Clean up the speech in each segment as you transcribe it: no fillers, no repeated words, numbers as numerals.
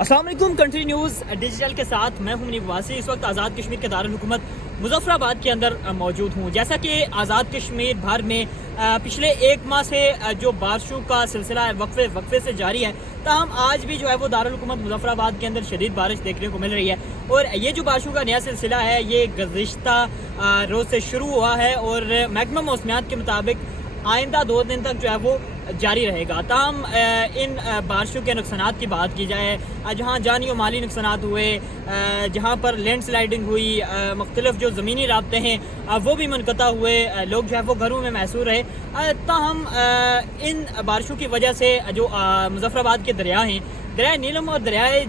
السلام علیکم، country news digital کے ساتھ میں ہوں منیب واسی۔ اس وقت آزاد کشمیر کے دارالحکومت مظفر آباد کے اندر موجود ہوں۔ جیسا کہ آزاد کشمیر بھر میں پچھلے ایک ماہ سے جو بارشوں کا سلسلہ ہے وقفے سے جاری ہے، تاہم آج بھی جو ہے وہ دارالحکومت مظفر آباد کے اندر شدید بارش دیکھنے کو مل رہی ہے۔ اور یہ جو بارشوں کا نیا سلسلہ ہے یہ گزشتہ روز سے شروع ہوا ہے اور محکمہ موسمیات کے مطابق آئندہ 2 دن تک جو ہے وہ جاری رہے گا۔ تاہم ان بارشوں کے نقصانات کی بات کی جائے، جہاں جانی و مالی نقصانات ہوئے، جہاں پر لینڈ سلائڈنگ ہوئی، مختلف جو زمینی رابطے ہیں وہ بھی منقطع ہوئے، لوگ جو ہے وہ گھروں میں محصور رہے۔ تاہم ان بارشوں کی وجہ سے جو مظفر آباد کے دریا ہیں، دریائے نیلم اور دریائے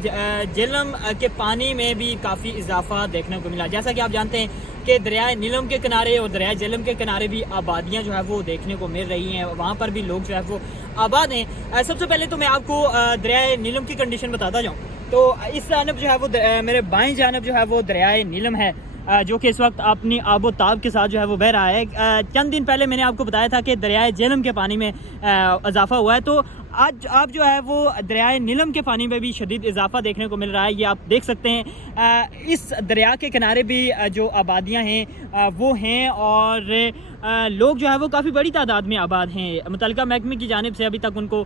جہلم کے پانی میں بھی کافی اضافہ دیکھنے کو ملا۔ جیسا کہ آپ جانتے ہیں کہ دریائے نیلم کے کنارے اور دریائے جہلم کے کنارے بھی آبادیاں جو ہے وہ دیکھنے کو مل رہی ہیں، وہاں پر بھی لوگ جو ہے وہ آباد ہیں۔ سب سے پہلے تو میں آپ کو دریائے نیلم کی کنڈیشن بتاتا جاؤں تو اس جانب جو ہے وہ میرے بائیں جانب جو ہے وہ دریائے نیلم ہے، جو کہ اس وقت اپنی آب و تاب کے ساتھ جو ہے وہ بہہ رہا ہے۔ چند دن پہلے میں نے آپ کو بتایا تھا کہ دریائے جہلم کے پانی میں اضافہ ہوا ہے، تو آج آپ جو ہے وہ دریائے نیلم کے پانی میں بھی شدید اضافہ دیکھنے کو مل رہا ہے۔ یہ آپ دیکھ سکتے ہیں، اس دریا کے کنارے بھی جو آبادیاں ہیں وہ ہیں اور لوگ جو ہے وہ کافی بڑی تعداد میں آباد ہیں۔ متعلقہ محکمے کی جانب سے ابھی تک ان کو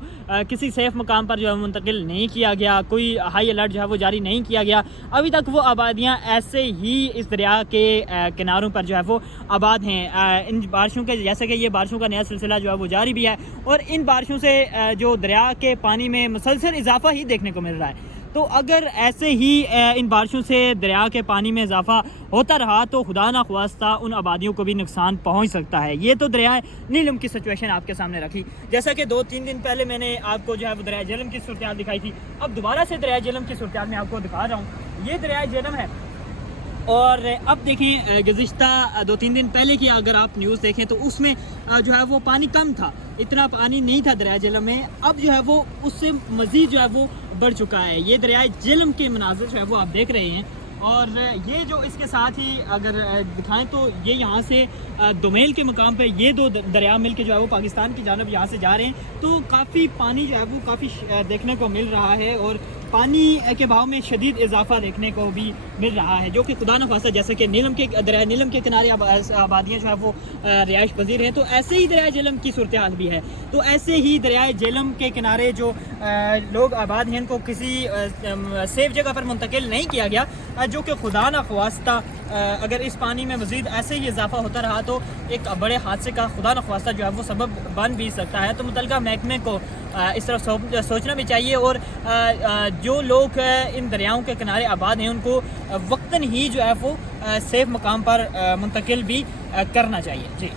کسی سیف مقام پر جو ہے منتقل نہیں کیا گیا، کوئی ہائی الرٹ جو ہے وہ جاری نہیں کیا گیا۔ ابھی تک وہ آبادیاں ایسے ہی اس دریا کے کناروں پر جو ہے وہ آباد ہیں۔ ان بارشوں کے جیسے کہ یہ بارشوں کا نیا سلسلہ جو ہے وہ جاری بھی ہے اور ان بارشوں سے جو دریا کے پانی میں مسلسل اضافہ ہی دیکھنے کو مل رہا ہے۔ تو اگر ایسے ہی ان بارشوں سے دریا کے پانی میں اضافہ ہوتا رہا تو خدا نخواستہ ان آبادیوں کو بھی نقصان پہنچ سکتا ہے۔ یہ تو دریائے نیلم کی سچویشن آپ کے سامنے رکھی، جیسا کہ 2-3 دن پہلے میں نے آپ کو جو ہے وہ دریائے جہلم کی صورتحال دکھائی تھی۔ اب دوبارہ سے دریائے جہلم کی صورتحال میں آپ کو دکھا رہا ہوں۔ یہ دریائے جہلم ہے اور اب دیکھیں گزشتہ 2-3 دن پہلے کی اگر آپ نیوز دیکھیں تو اس میں جو ہے وہ پانی کم تھا، اتنا پانی نہیں تھا دریائے جہلم میں۔ اب جو ہے وہ اس سے مزید جو ہے وہ بڑھ چکا ہے۔ یہ دریائے جہلم کے مناظر جو ہے وہ آپ دیکھ رہے ہیں اور یہ جو اس کے ساتھ ہی اگر دکھائیں تو یہ یہاں سے دومیل کے مقام پہ یہ 2 دریا مل کے جو ہے وہ پاکستان کی جانب یہاں سے جا رہے ہیں، تو کافی پانی جو ہے وہ کافی دیکھنے کو مل رہا ہے اور پانی کے بہاؤ میں شدید اضافہ دیکھنے کو بھی مل رہا ہے، جو کہ خدا نخواستہ جیسے کہ دریائے نیلم کے کنارے آبادیاں جو ہے وہ رہائش پذیر ہیں، تو ایسے ہی دریائے جہلم کی صورتحال بھی ہے۔ تو ایسے ہی دریائے جہلم کے کنارے جو لوگ آباد ہیں ان کو کسی سیف جگہ پر منتقل نہیں کیا گیا، جو کہ خدا نخواستہ اگر اس پانی میں مزید ایسے ہی اضافہ ہوتا رہا تو ایک بڑے حادثے کا خدا نخواستہ جو ہے وہ سبب بن بھی سکتا ہے۔ تو متعلقہ محکمے کو اس طرح سوچنا بھی چاہیے اور جو لوگ ان دریاؤں کے کنارے آباد ہیں ان کو وقتاً ہی جو ہے وہ سیف مقام پر منتقل بھی کرنا چاہیے۔ جی